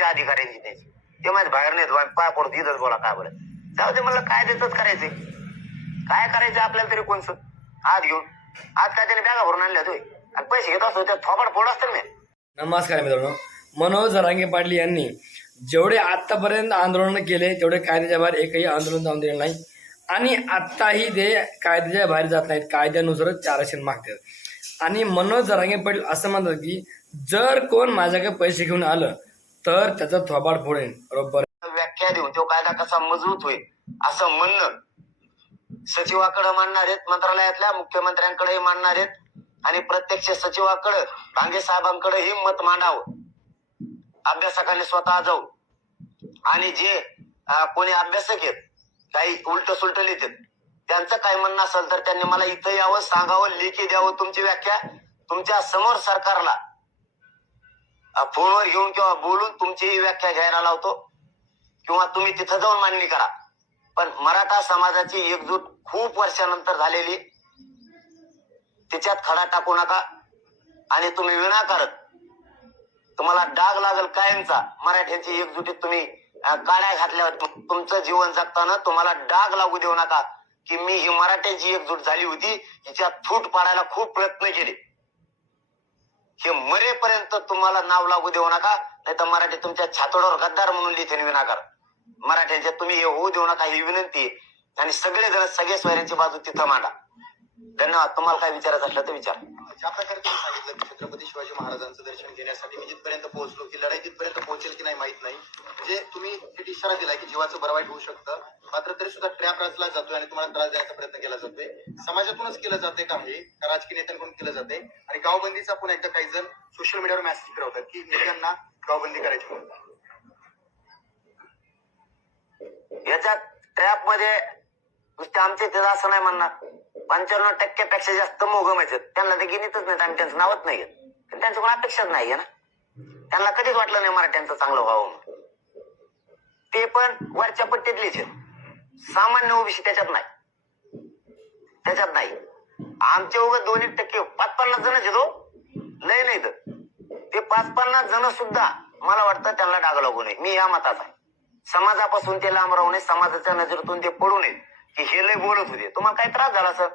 त्या अधिकाऱ्यांची त्याची ते माझ्या बाहेर नाही पाय पडतो इथंच बोला काय बरं? जाऊ दे म्हणलं काय देतच करायचंय काय करायचं आपल्याला तरी कोणचं हात घेऊन. आज काय त्याने बॅगा भरून आणल्या होय. आणि पैसे घेत असतो त्या थोबड फोड असतं मी नमस्कार मित्रांनो. मनोज जरांगे पाटील यांनी जेवढे आत्तापर्यंत आंदोलन केले तेवढे कायद्याच्या बाहेर एकही आंदोलन जाऊन दिले नाही. आणि आत्ताही ते कायद्याच्या बाहेर जात नाहीत. कायद्यानुसारच आरक्षण मागतात. आणि मनोज जरांगे पाटील असं म्हणतात की जर कोण माझ्याकडे पैसे घेऊन आलं तर त्याचा थोबाड फोडेन बरोबर? व्याख्या देऊन तो कायदा कसा मजबूत होईल असं म्हणणं सचिवाकडे मांडणार आहेत मंत्रालयातल्या मुख्यमंत्र्यांकडे मांडणार आहेत आणि प्रत्यक्ष सचिवाकडे भांगे साहेबांकडे ही मत मांडावं. अभ्यासकांनी स्वतः जाऊ आणि जे कोणी अभ्यासक आहेत काही उलट सुलट लिहितात त्यांचं काय म्हणणं असेल तर त्यांनी मला इथं यावं सांगावं लेखी द्यावं तुमची व्याख्या. तुमच्यासमोर सरकारला फोनवर घेऊन किंवा बोलून तुमची ही व्याख्या घ्यायला लावतो. किंवा तुम्ही तिथं जाऊन मांडणी करा. पण मराठा समाजाची एकजूट खूप वर्षानंतर झालेली. तिच्यात खडा टाकू नका. आणि तुम्ही विनाकारक तुम्हाला डाग लागल कायमचा. मराठ्यांची एकजुटीत तुम्ही काड्या घातल्यावर तुमचं जीवन जगताना तुम्हाला डाग लागू देऊ नका. की मी ही मराठ्यांची एकजूट झाली होती. हिच्यात फूट पाडायला खूप प्रयत्न केले. हे मरेपर्यंत तुम्हाला नाव लागू देऊ नका नाही तर मराठी तुमच्या छातोडावर गद्दार म्हणून लिथेन विनाकार मराठ्यांच्या तुम्ही हे होऊ देऊ नका ही विनंती आहे. आणि सगळेजण सगळे स्वयंची बाजू तिथं मांडा. धन्यवाद. तुम्हाला काय विचारायचं असलं तर विचार. ज्या प्रकारे तुम्ही सांगितलं की छत्रपती शिवाजी महाराजांचं दर्शन घेण्यासाठी मी जिथपर्यंत पोहोचलो की लढाई तिथपर्यंत पोहोचेल की नाही माहीत नाही. म्हणजे तुम्ही इशारा दिला की जीवाचं बरवाईट होऊ शकतं. मात्र तरी सुद्धा ट्रॅप रचला जातोय आणि तुम्हाला त्रास द्यायचा प्रयत्न केला जातोय. समाजातूनच केलं जाते काम हे? राजकीय नेत्यांकडून केलं जाते? आणि गावबंदीचा पुन्हा एकदा काही जण सोशल मीडियावर मेसेज फिरवतात की नेत्यांना गावबंदी करायची म्हणून याच्या ट्रॅपमध्ये नुसते आमचे तिथं असं नाही म्हणणार. पंच्याण्णव टक्क्यापेक्षा जास्त मोगम आहेत. त्यांना ते गिनीतच नाहीत आणि त्यांचं नावच नाही पण त्यांचं कोण अपेक्षाच नाहीये ना. त्यांना कधीच वाटलं नाही मराठ्यांचं चांगलं व्हावं म्हणून. ते पण वरच्या पट्टीतलेच आहेत. सामान्य ओबीसी त्याच्यात नाही. त्याच्यात नाही. आमचे उगा दोन एक टक्के पाच पन्नास जण येतो लय नाही तर ते पाच पन्नास जण सुद्धा मला वाटतं त्यांना डाग लागू नये. मी या मताचा आहे. समाजापासून ते लांब राहू नये समाजाच्या नजरेतून ते पडू नये. की हे लय बोलत होते. तुम्हाला काय त्रास झाला सर?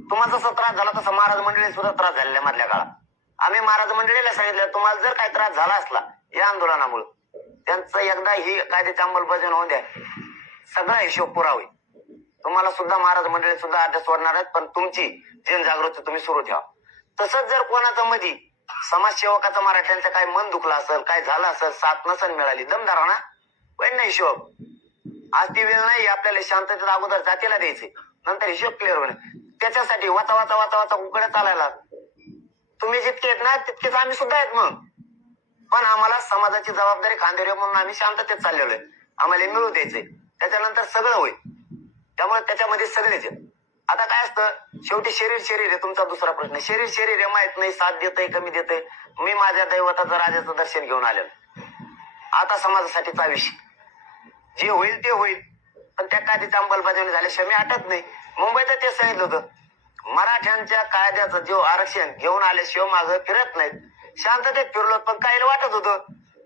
तुम्हाला जसा त्रास झाला तसा महाराज मंडळी सुद्धा त्रास झालेला मधल्या काळात. आम्ही महाराज मंडळीला सांगितलं तुम्हाला जर काय त्रास झाला असला या आंदोलनामुळे त्यांचं एकदा ही कायद्याची अंमलबजावणी होऊन द्या. सगळा हिशोब पुरा तुम्हाला सुद्धा महाराज मंडळी सुद्धा आदेश सोडणार आहेत पण तुमची जनजागृती तुम्ही सुरू ठेवा. तसंच जर कोणाचं मधी समाजसेवकाचं मराठ्यांचं काय मन दुखलं असेल काय झालं असेल साथ नसेल मिळाली दमदार ना. पण नाही हिशोब आज ती वेळ नाही आपल्याला शांततेत अगोदर जातीला द्यायचे नंतर हिशोब क्लिअर होणे त्याच्यासाठी वाचा वाचा वाचा वाचा उकडे चालायला तुम्ही जितके आहेत ना तितकेच आम्ही सुद्धा आहेत मग. पण आम्हाला समाजाची जबाबदारी खांदेरी म्हणून आम्ही शांततेत चाललेलो आहे. आम्हाला मिळू द्यायचे त्याच्यानंतर सगळं होईल. त्यामुळे त्याच्यामध्ये सगळेच आहेत. आता काय असतं शेवटी शरीर शरीर आहे तुमचा दुसरा प्रश्न. शरीर शरीर आहे माहीत नाही साथ देतय कमी देतय. मी माझ्या दैवताचं राजाचं दर्शन घेऊन आलेलो. आता समाजासाठीचा विषय. जे होईल ते होईल. पण त्या कायद्याची अंमलबजावणी झाल्या शमी आटत नाही. मुंबईत तेच सांगितलं होतं. मराठ्यांच्या कायद्याचं जो आरक्षण घेऊन आल्याशिवाय माग फिरत नाहीत. शांततेत फिरलो पण काहीला वाटत होतं.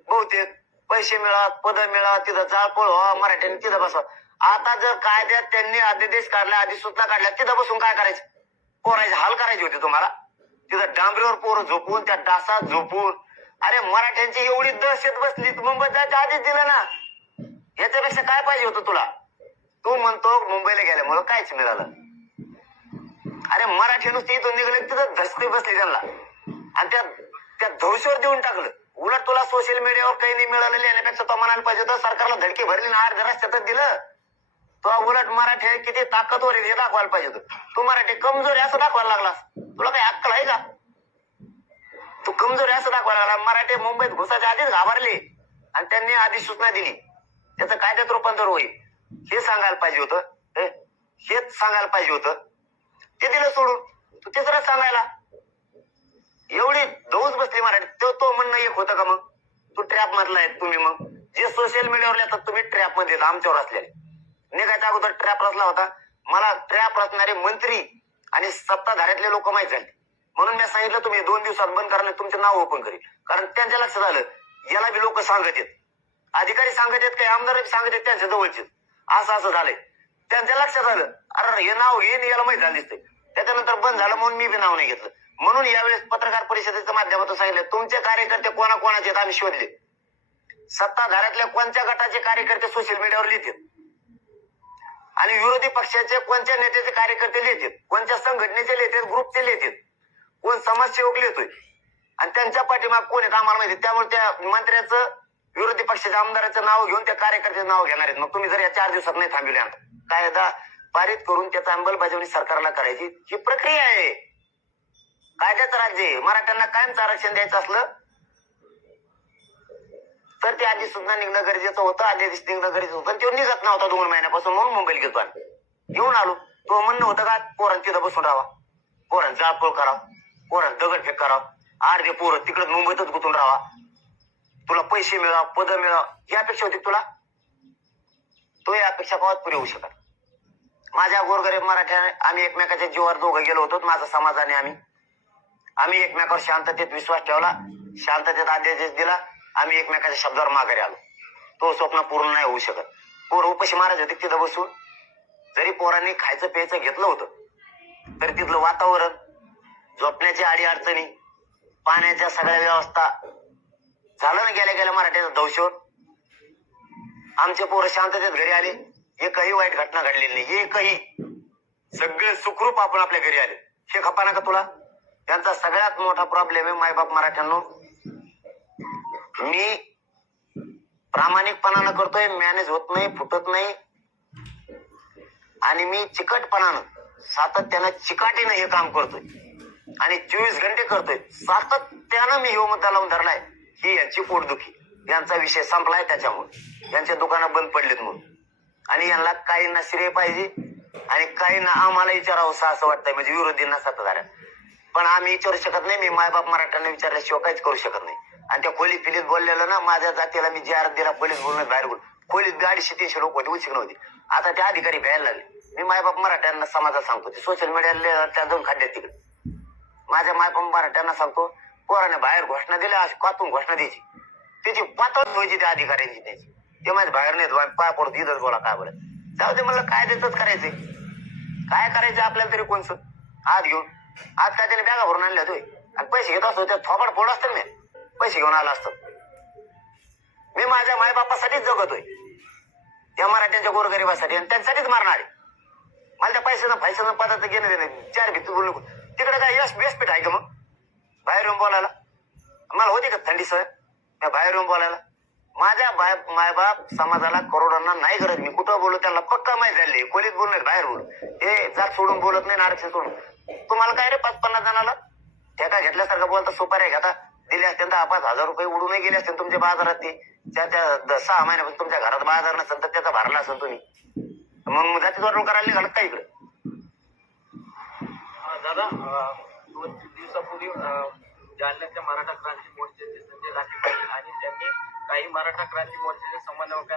बहुतेक पैसे मिळा पद मिळा तिथं जाळपोळ व्हा मराठ्यांनी तिथं बसवा. आता जर कायद्यात त्यांनी अध्यादेश काढला अधिसूचना काढल्या तिथं बसून काय करायचं? पोरायचे हाल करायचे होते तुम्हाला? तिथं डांबरीवर पोरं झोपून त्या डासात झोपून अरे मराठ्यांची एवढी दहशत बसली मुंबईत जायच्या आधीच दिलं ना. याच्यापेक्षा काय पाहिजे होतं तुला? तू म्हणतो मुंबईला गेल्यामुळं कायच मिळालं. अरे मराठी नुसती इथून निघाले तिथं धसते बसली त्यांना. आणि त्या त्या धवशीवर देऊन टाकलं. उलट तुला सोशल मीडियावर काही नाही मिळालं लिहिण्यापेक्षा तो म्हणायला पाहिजे होतं सरकारला धडकी भरली ना अर्ध्या रस्त्यातच दिलं. तो उलट मराठी आहे किती ताकदवर हे दाखवायला पाहिजे होतं. तू मराठी कमजोर असं दाखवायला लागलास. तुला काही अक्कल आहे का? तू कमजोर असं दाखवायला लागला मराठी मुंबईत घुसाच्या आधीच घाबरले. आणि त्यांनी आधी सूचना दिली. त्याचं कायद्यात रूपांतर होईल. हे सांगायला पाहिजे होतं. हे- हेच सांगायला पाहिजे होतं. ते दिलं सोडून. तू तिसरं सांगायला. एवढी दौज बसली मराठी. तो तो म्हणणं एक होतं का मग? तू ट्रॅप मधला आहे तुम्ही मग. जे सोशल मीडियावर लिहितात तुम्ही ट्रॅपमध्ये आमच्यावर असलेले. निघायच्या अगोदर ट्रॅप रचला होता. मला ट्रॅप रचणारे मंत्री आणि सत्ताधाऱ्यातले लोक माहीत झाले. म्हणून मी सांगितलं तुम्ही दोन दिवसात बंद करा तुमचं नाव ओपन करील कारण त्यांच्या लक्षात आलं याला बी लोक सांगत आहेत. अधिकारी सांगत आहेत काही आमदार बी सांगत आहेत त्यांच्या जवळचे. असं असं झालंय. त्यांच्या लक्षात आलं अरे हे नाव हे याला माहीत झालं दिसतंय. त्याच्यानंतर बंद झालं म्हणून मी बी नाव नाही घेतलं. म्हणून यावेळेस पत्रकार परिषदेच्या माध्यमातून सांगितलं तुमचे कार्यकर्ते कोणाकोणाचे आहेत? आम्ही शोधले. सत्ताधाऱ्यातल्या कोणत्या गटाचे कार्यकर्ते सोशल मीडियावर लिहितात आणि विरोधी पक्षाचे कोणत्या नेत्याचे कार्यकर्ते लिहितात? कोणत्या संघटनेचे लिहितात? ग्रुपचे लिहितात? कोण समाजसेवक लिहितोय आणि त्यांच्या पाठीमाग कोण आहेत आम्हाला माहिती? त्यामुळे त्या मंत्र्याचं विरोधी पक्षाच्या आमदाराचं नाव घेऊन त्या कार्यकर्त्याचं नाव घेणार आहेत. मग तुम्ही जर या चार दिवसात नाही थांबविले आता कायदा पारित करून त्याचा अंमलबजावणी सरकारला करायची ही प्रक्रिया आहे. कायद्याचं राज्य आहे. मराठ्यांना कायमचं आरक्षण द्यायचं असलं तर ते आधी सुद्धा निघणं गरजेचं होतं आधी दिवशी निघणं गरजेचं होतं. तो निघत नव्हता दोन महिन्यापासून म्हणून मुंबईला घेतो घेऊन आलो. तो म्हणणं होतं का पोरांची तिथं बसून राहावा. पोरांनी जाळपोळ करावं. पोरांनी दगडफेक करावं. अर्धे पोरं तिकडे मुंबईतच गुतून राहावा. तुला पैसे मिळा पद मिळा ही अपेक्षा होती तुला? तो या अपेक्षा कवात पुरे होऊ शकत? माझ्या गोरगरीब मराठ्या आम्ही एकमेकाच्या जीवावर दोघं गेलो होतो. माझा समाजाने आम्ही. आम्ही एकमेकावर शांततेत विश्वास ठेवला. शांततेत आदेश दिला. आम्ही एकमेकाच्या शब्दावर माघारी आलो. तो स्वप्न पूर्ण नाही होऊ शकत. पोर उपाशी महाराज होते तिथं बसून? जरी पोरांनी खायचं प्यायचं घेतलं होतं तरी तिथलं वातावरण झोपण्याची आडी अडचणी पाण्याच्या सगळ्या व्यवस्था झालं ना गेल्या गेल्या मराठ्याचा दौशोर आमचे पोरं शांततेत घरी आले. एकही वाईट घटना घडलेली नाही. एकही. सगळे सुखरूप आपण आपल्या घरी आले. हे खपा का तुला. त्यांचा सगळ्यात मोठा प्रॉब्लेम आहे मायबाप मराठ्यांनो. मी प्रामाणिकपणानं करतोय मॅनेज होत नाही फुटत नाही. आणि मी चिकटपणानं सातत्यानं चिकाटीनं हे काम करतोय. आणि चोवीस घंटे करतोय. सातत्यानं मी हे मुद्दा लावून धरलाय. ही यांची पोटदुखी. यांचा विषय संपलाय त्याच्यामुळे. यांच्या दुकानं बंद पडलीत म्हणून. आणि यांना काहींना श्रेय पाहिजे. आणि काहींना आम्हाला विचारावं असं वाटतंय. म्हणजे विरोधींना सत्ताधाऱ्या. पण आम्ही विचारू शकत नाही. मी मायबाप मराठ्यांना विचारल्याशिवाय काहीच करू शकत नाही. आणि त्या खोलीत फिलीत बोललेलं ना माझ्या जातीला मी जे दिला पोलीस बोलण्यात बाहेर बोलून खोलीत गाडीशे तीनशे लोक होते उशिक नव्हती. आता ते अधिकारी भ्यायला लागले. मी मायबाप मराठ्यांना समाजात सांगतो. ते सोशल मीडियाला त्या दोन खाद्यात तिकडे. माझ्या मायबाप मराठ्यांना सांगतो पोराने बाहेर घोषणा दिल्या अशी कातून घोषणा द्यायची. त्याची पातळ व्हायची त्या अधिकाऱ्यांची त्याची ते माझ्या बाहेर नाही पाय पडतो इथंच बोला काय बोला जाऊ दे मला काय देतच करायचंय? काय करायचं आपल्याला तरी कोणचं? हात घेऊन. आज काय त्याने बॅगा भरून आणल्या होय? आणि पैसे घेत असतो त्या थोबाड फोड असतं मी पैसे घेऊन आला असतो. मी माझ्या मायबापासाठीच जगतोय. त्या मराठ्यांच्या गोरगरिबासाठी आणि त्यांच्यासाठीच मारणार आहे. मला त्या पैशाचा पैशाचं पदार्थ घेणं देणं चार भीती बोलू तिकडे काय यश बेसपीठ आहे का मग? बाहेर येऊन बोलायला. मला होती का थंडी सर? मी बाहेर येऊन बोलायला. माझ्या बाय मायबाप समाजाला करोडांना नाही गरज. मी कुठं बोलू? त्यांना पक्का माहीत झाली खोलीत बोलू बाहेर बोलू. हे जात सोडून बोलत नाही आरक्षण सोडून. तुम्हाला काय रे पाच पन्नास जणाला? ठेका घेतल्यासारखं बोलता सुपाऱ्या घेता दिले असते तर पाच हजार रुपये उडूनही गेले असते तुमच्या बाजारात ते. त्या त्या सहा महिन्यापासून तुमच्या घरात बाजार नसेल तर त्याचा भरला असेल तुम्ही. मग जाती धोरण करायला निघालात का इकडे? दादा दोन तीन दिवसापूर्वी अं, जालन्याच्या मराठा क्रांती मोर्चाचे संजय राठी पाटील आणि त्यांनी काही मराठा क्रांती मोर्चाच्या समन्वयकांना